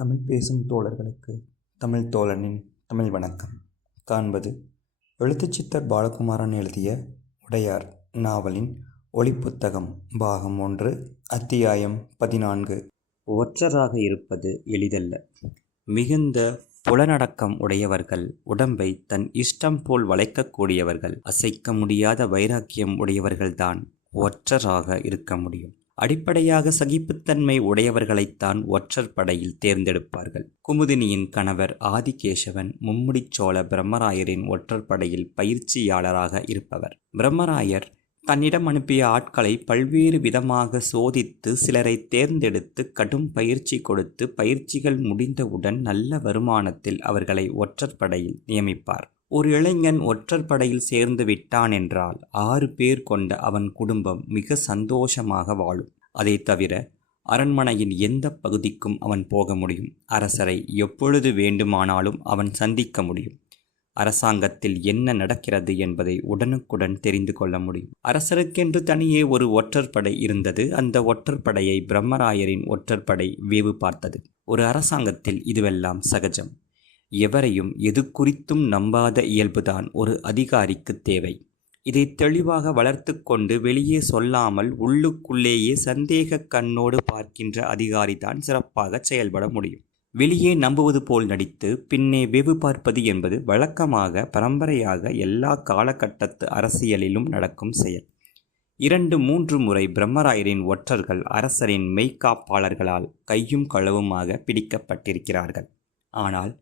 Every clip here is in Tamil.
தமிழ் பேசும் தோழர்களுக்கு தமிழ் தோழனின் தமிழ் வணக்கம். காண்பது எழுத்துச்சித்தர் பாலகுமாரன் எழுதிய உடையார் நாவலின் ஒலிப்புத்தகம் பாகம் 1 அத்தியாயம் 14. ஒற்றராக இருப்பது எளிதல்ல. மிகுந்த புலனடக்கம் உடையவர்கள், உடம்பை தன் இஷ்டம் போல் வளைக்கக்கூடியவர்கள், அசைக்க முடியாத வைராக்கியம் உடையவர்கள்தான் ஒற்றராக இருக்க முடியும். அடிப்படையாக சகிப்புத்தன்மை உடையவர்களைத்தான் ஒற்றர் படையில் தேர்ந்தெடுப்பார்கள். குமுதினியின் கணவர் ஆதிகேசவன் மும்முடிச்சோழ பிரம்மராயரின் ஒற்றர் படையில் பயிற்சியாளராக இருப்பவர். பிரம்மராயர் தன்னிடம் அனுப்பிய ஆட்களை பல்வேறு விதமாக சோதித்து சிலரை தேர்ந்தெடுத்து கடும் பயிற்சி கொடுத்து பயிற்சிகள் முடிந்தவுடன் நல்ல வருமானத்தில் அவர்களை ஒற்றர் படையில் நியமிப்பார். ஒரு இளைஞன் ஒற்றர் படையில் சேர்ந்து விட்டான் என்றால் 6 பேர் கொண்ட அவன் குடும்பம் மிக சந்தோஷமாக வாழும். அதை தவிர அரண்மனையின் எந்த பகுதிக்கும் அவன் போக முடியும். அரசரை எப்பொழுது வேண்டுமானாலும் அவன் சந்திக்க முடியும். அரசாங்கத்தில் என்ன நடக்கிறது என்பதை உடனுக்குடன் தெரிந்து கொள்ள முடியும். அரசருக்கென்று தனியே ஒரு ஒற்றர் படை இருந்தது. அந்த ஒற்றர் படையை பிரம்மராயரின் ஒற்றர் படை வேவு பார்த்தது. ஒரு அரசாங்கத்தில் இதுவெல்லாம் சகஜம். எவரையும் எது குறித்தும் நம்பாத இயல்புதான் ஒரு அதிகாரிக்கு தேவை. இதை தெளிவாக வளர்த்து கொண்டு வெளியே சொல்லாமல் உள்ளுக்குள்ளேயே சந்தேக கண்ணோடு பார்க்கின்ற அதிகாரிதான் சிறப்பாக செயல்பட முடியும். வெளியே நம்புவது போல் நடித்து பின்னே வெவு பார்ப்பது என்பது வழக்கமாக பரம்பரையாக எல்லா காலகட்டத்து அரசியலிலும் நடக்கும் செயல். 2-3 முறை பிரம்மராயரின் ஒற்றர்கள் அரசரின் மெய்காப்பாளர்களால் கையும் களவுமாக பிடிக்கப்பட்டிருக்கிறார்கள். ஆனால்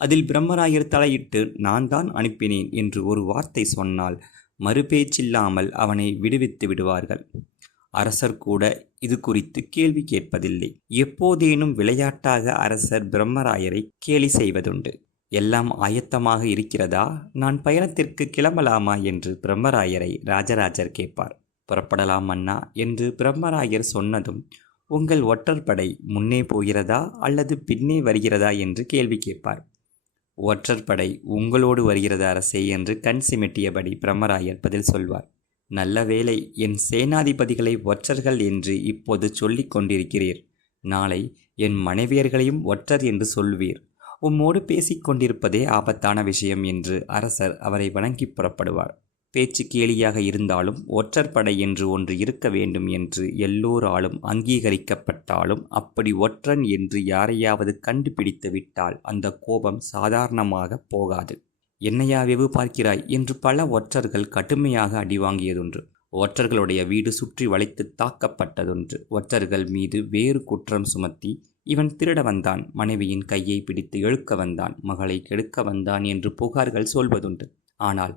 அதில் பிரம்மராயர் தலையிட்டு நான் தான் அனுப்பினேன் என்று ஒரு வார்த்தை சொன்னால் மறுபேச்சில்லாமல் அவனை விடுவித்து விடுவார்கள். அரசர் கூட இது குறித்து கேள்வி கேட்பதில்லை. எப்போதேனும் விளையாட்டாக அரசர் பிரம்மராயரை கேலி செய்வதுண்டு. எல்லாம் ஆயத்தமாக இருக்கிறதா, நான் பயணத்திற்கு கிளம்பலாமா என்று பிரம்மராயரை ராஜராஜர் கேட்பார். புறப்படலாம் அண்ணா என்று பிரம்மராயர் சொன்னதும் உங்கள் ஒற்றற்படை முன்னே போகிறதா அல்லது பின்னே வருகிறதா என்று கேள்வி கேட்பார். ஒற்றற்படை உங்களோடு வருகிறது அரசே என்று கண் சிமிட்டியபடி பிரம்மராயர் பதில் சொல்வார். நல்ல வேளை, என் சேனாதிபதிகளை ஒற்றர்கள் என்று இப்போது சொல்லிக் கொண்டிருக்கிறீர். நாளை என் மனைவியர்களையும் ஒற்றர் என்று சொல்வீர். உம்மோடு பேசிக்கொண்டிருப்பதே ஆபத்தான விஷயம் என்று அரசர் அவரை வணங்கி புறப்படுவார். பேச்சு கேலியாக இருந்தாலும் ஒற்றர் படை என்று ஒன்று இருக்க வேண்டும் என்று எல்லோராலும் அங்கீகரிக்கப்பட்டாலும் அப்படி ஒற்றன் என்று யாரையாவது கண்டுபிடித்து விட்டால் அந்த கோபம் சாதாரணமாக போகாது. என்னையா வெவு பார்க்கிறாய் என்று பல ஒற்றர்கள் கடுமையாக அடிவாங்கியதொன்று. ஒற்றர்களுடைய வீடு சுற்றி வளைத்து தாக்கப்பட்டதொன்று. ஒற்றர்கள் மீது வேறு குற்றம் சுமத்தி இவன் திருட வந்தான், மனைவியின் கையை பிடித்து இழுக்க வந்தான், மகளை கெடுக்க வந்தான் என்று புகார்கள் சொல்வதுண்டு. ஆனால்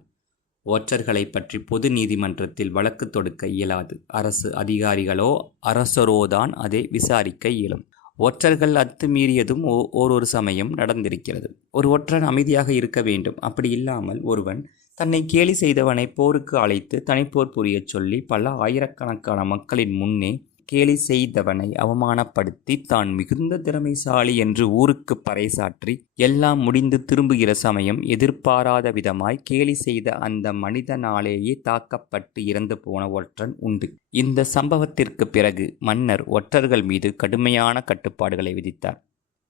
ஒற்றர்களை பற்றி பொது நீதிமன்றத்தில் வழக்கு தொடுக்க இயலாது. அரசு அதிகாரிகளோ அரசரோதான் அதை விசாரிக்க இயலும். ஒற்றர்கள் அத்துமீறியதும் ஒரு சமயம் நடந்திருக்கிறது. ஒரு ஒற்றன் அமைதியாக இருக்க வேண்டும். அப்படி இல்லாமல் ஒருவன் தன்னை கேலி செய்தவனை போருக்கு அழைத்து தனிப்போர் புரிய சொல்லி பல ஆயிரக்கணக்கான மக்களின் முன்னே கேலி செய்தவனை அவமானப்படுத்தி தான் மிகுந்த திறமைசாலி என்று ஊருக்கு பறைசாற்றி எல்லாம் முடிந்து திரும்புகிற சமயம் எதிர்பாராத விதமாய் கேலி செய்த அந்த மனிதனாலேயே தாக்கப்பட்டு இறந்து போன ஒற்றன் உண்டு. இந்த சம்பவத்திற்கு பிறகு மன்னர் ஒற்றர்கள் மீது கடுமையான கட்டுப்பாடுகளை விதித்தார்.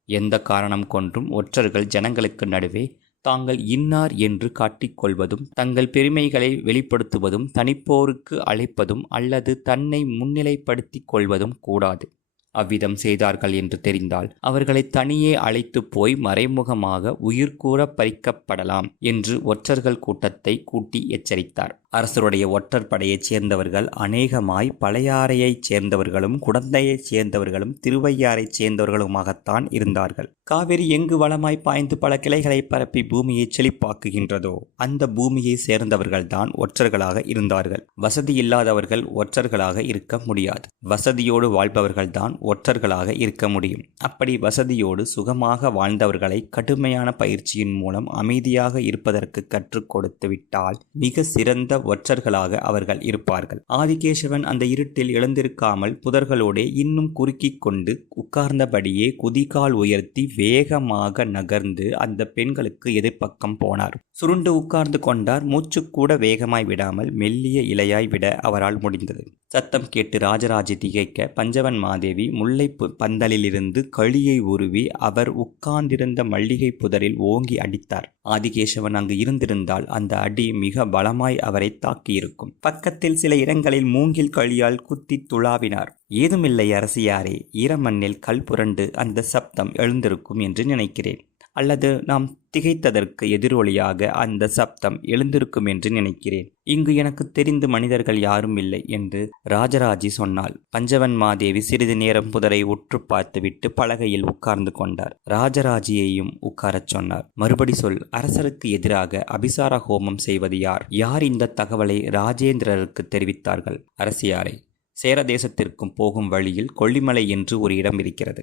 எந்த காரணம் கொண்டும் ஒற்றர்கள் ஜனங்களுக்கு நடுவே தாங்கள் இன்னார் என்று காட்டிக்கொள்வதும் தங்கள் பெருமைகளை வெளிப்படுத்துவதும் தனிப்போருக்கு அழைப்பதும் அல்லது தன்னை முன்னிலைப்படுத்திக் கொள்வதும் கூடாது. அவ்விதம் செய்தார்கள் என்று தெரிந்தால் அவர்களை தனியே அழைத்து போய் மறைமுகமாக உயிர்கூற பறிக்கப்படலாம் என்று ஒற்றர்கள் கூட்டத்தை கூட்டி எச்சரித்தார். அரசருடைய ஒற்றர் படையைச் சேர்ந்தவர்கள் அநேகமாய் பழையாறையைச் சேர்ந்தவர்களும் குடந்தையைச் சேர்ந்தவர்களும் திருவையாறைச் சேர்ந்தவர்களுமாகத்தான் இருந்தார்கள். காவிரி எங்கு வளமாய் பாய்ந்து பல கிளைகளை பரப்பி பூமியை செழிப்பாக்குகின்றதோ அந்த பூமியை சேர்ந்தவர்கள்தான் ஒற்றர்களாக இருந்தார்கள். வசதி இல்லாதவர்கள் ஒற்றர்களாக இருக்க முடியாது. வசதியோடு வாழ்பவர்கள்தான் ஒற்றர்களாக இருக்க முடியும். அப்படி வசதியோடு சுகமாக வாழ்ந்தவர்களை கடுமையான பயிற்சியின் மூலம் அமைதியாக இருப்பதற்கு கற்றுக் கொடுத்து விட்டால் மிக சிறந்த ஒற்றர்களாக அவர்கள் இருப்பார்கள். ஆதிகேசவன் அந்த இருட்டில் எழுந்திருக்காமல் புதர்களோடே இன்னும் குறுக்கிக் கொண்டு உட்கார்ந்தபடியே குதிகால் உயர்த்தி வேகமாக நகர்ந்து அந்த பெண்களுக்கு எதிர்ப்பக்கம் போனார். சுருண்டு உட்கார்ந்து கொண்டார். மூச்சுக்கூட வேகமாய் விடாமல் மெல்லிய இலையாய் விட அவரால் முடிந்தது. சத்தம் கேட்டு ராஜராஜை திகைக்க பஞ்சவன் மாதேவி முல்லை பந்தலிலிருந்து களியை உருவி அவர் உட்கார்ந்திருந்த மல்லிகை புதரில் ஓங்கி அடித்தார். ஆதிகேசவன் அங்கு இருந்திருந்தால் அந்த அடி மிக பலமாய் அவரை தாக்கியிருக்கும். பக்கத்தில் சில இடங்களில் மூங்கில் களியால் குத்தி துளாவினார். ஏதுமில்லை அரசியாரே, ஈரமண்ணில் கல் புரண்டு அந்த சப்தம் எழுந்திருக்கும் என்று நினைக்கிறேன். அல்லது நாம் திகைத்ததற்கு எதிரொலியாக அந்த சப்தம் எழுந்திருக்கும் என்று நினைக்கிறேன். இங்கு எனக்கு தெரிந்து மனிதர்கள் யாரும் இல்லை என்று ராஜராஜி சொன்னாள். பஞ்சவன் மாதேவி சிறிது நேரம் புதரை உற்று பார்த்துவிட்டு பலகையில் உட்கார்ந்து கொண்டார். ராஜராஜியையும் உட்காரச் சொன்னார். மறுபடி சொல், அரசருக்கு எதிராக அபிசார ஹோமம் செய்வது யார்? யார் இந்த தகவலை ராஜேந்திரருக்கு தெரிவித்தார்கள்? அரசியாரை, சேர தேசத்திற்கும் போகும் வழியில் கொல்லிமலை என்று ஒரு இடம் இருக்கிறது.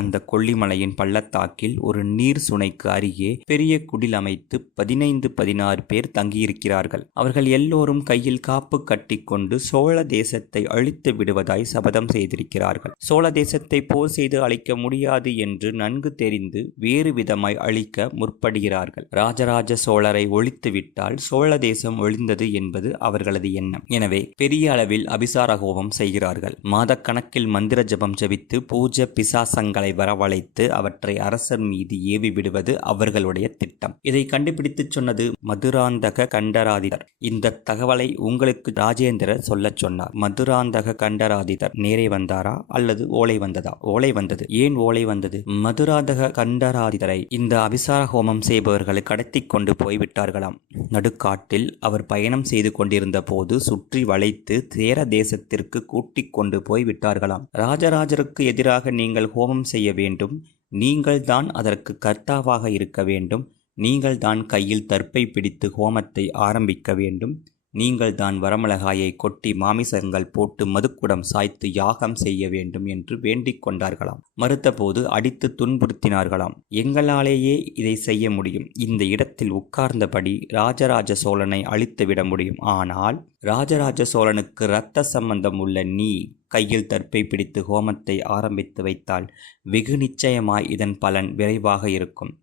அந்த கொல்லிமலையின் பள்ளத்தாக்கில் ஒரு நீர் சுனைக்கு அருகே பெரிய குடில் அமைத்து 15-16 பேர் தங்கியிருக்கிறார்கள். அவர்கள் எல்லோரும் கையில் காப்பு கட்டி கொண்டு சோழ தேசத்தை அழித்து விடுவதாய் சபதம் செய்திருக்கிறார்கள். சோழ தேசத்தை போர் செய்து அழிக்க முடியாது என்று நன்கு தெரிந்து வேறு விதமாய் அழிக்க முற்படுகிறார்கள். ராஜராஜ சோழரை ஒழித்து விட்டால் சோழ தேசம் ஒழிந்தது என்பது அவர்களது எண்ணம். எனவே பெரிய அளவில் அபிசார ஹோமம் செய்கிறார்கள். மாதக்கணக்கில் மந்திர ஜபம் ஜபித்து பூஜை பிசாசங்களை வரவழைத்து அவற்றை அரசர் மீது ஏவி விடுவது அவர்களுடைய திட்டம். இதை கண்டுபிடித்து சொன்னது மதுராந்தக கண்டராதிதர். இந்த தகவலை உங்களுக்கு ராஜேந்திரர் சொல்லச் சொன்னார். மதுராந்தக கண்டராதிதர் நேரே வந்தாரா அல்லது ஓலை வந்ததா? ஓலை வந்தது. ஏன் ஓலை வந்தது? மதுராந்தக கண்டராதிதரை இந்த அபிசார ஹோமம் செய்பவர்களை கடத்தி கொண்டு போய்விட்டார்களாம். நடுக்காட்டில் அவர் பயணம் செய்து கொண்டிருந்த போது சுற்றி வளைத்து சேர தேசத்திற்கு கூட்டிக் கொண்டு போய் விட்டார்களாம். ராஜராஜருக்கு எதிராக நீங்கள் ஹோமம் செய்ய வேண்டும். நீங்கள் தான் அதற்கு கர்த்தாவாக இருக்க வேண்டும். நீங்கள் தான் கையில் தர்ப்பை பிடித்து ஹோமத்தை ஆரம்பிக்க வேண்டும். நீங்கள் தான் வரமிளகாயை கொட்டி மாமிசங்கள் போட்டு மதுக்குடம் சாய்த்து யாகம் செய்ய வேண்டும் என்று வேண்டிக் கொண்டார்களாம். மறுத்தபோது அடித்து துன்புறுத்தினார்களாம். எங்களாலேயே இதை செய்ய முடியும். இந்த இடத்தில் உட்கார்ந்தபடி ராஜராஜ சோழனை அழித்துவிட முடியும். ஆனால் ராஜராஜ சோழனுக்கு இரத்த சம்பந்தம் உள்ள நீ கையில் தர்ப்பை பிடித்து ஹோமத்தை ஆரம்பித்து வைத்தால் வெகு நிச்சயமாய் இதன் பலன் விரைவாக இருக்கும்.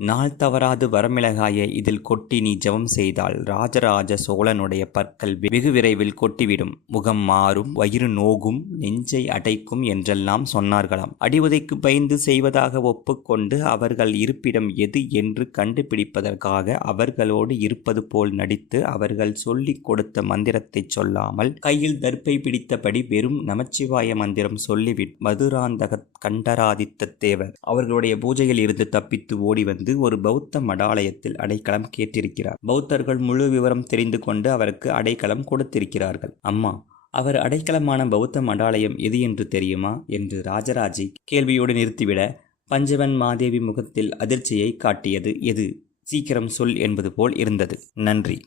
நாள் தவறாது வரமிளகாயை இதில் கொட்டி நீ ஜெபம் செய்தால் ராஜராஜ சோழனுடைய பற்கள் வெகு விரைவில் கொட்டிவிடும். முகம் மாறும், வயிறு நோகும், நெஞ்சை அடைக்கும் என்றெல்லாம் சொன்னார்களாம். அடிவதைக்கு பயந்து செய்வதாக ஒப்புக்கொண்டு அவர்கள் இருப்பிடம் எது என்று கண்டுபிடிப்பதற்காக அவர்களோடு இருப்பது போல் நடித்து அவர்கள் சொல்லிக் கொடுத்த மந்திரத்தை சொல்லாமல் கையில் தர்ப்பை பிடித்தபடி வெறும் நமச்சிவாய மந்திரம் சொல்லிவிட்டு மதுராந்தக கண்டராதித்த தேவர் அவர்களுடைய பூஜையில் இருந்து தப்பித்து ஓடி வந்து ஒரு பௌத்த மடாலயத்தில் அடைக்கலம் கேட்டிருக்கிறார். பௌத்தர்கள் முழு விவரம் தெரிந்து கொண்டு அவருக்கு அடைக்கலம் கொடுத்திருக்கிறார்கள். அம்மா, அவர் அடைக்கலமான பௌத்த மடாலயம் எது என்று தெரியுமா என்று ராஜராஜி கேள்வியோடு நிறுத்திவிட பஞ்சவன் மாதேவி முகத்தில் அதிர்ச்சியை காட்டியது. எது? சீக்கிரம் சொல் என்பது போல் இருந்தது. நன்றி.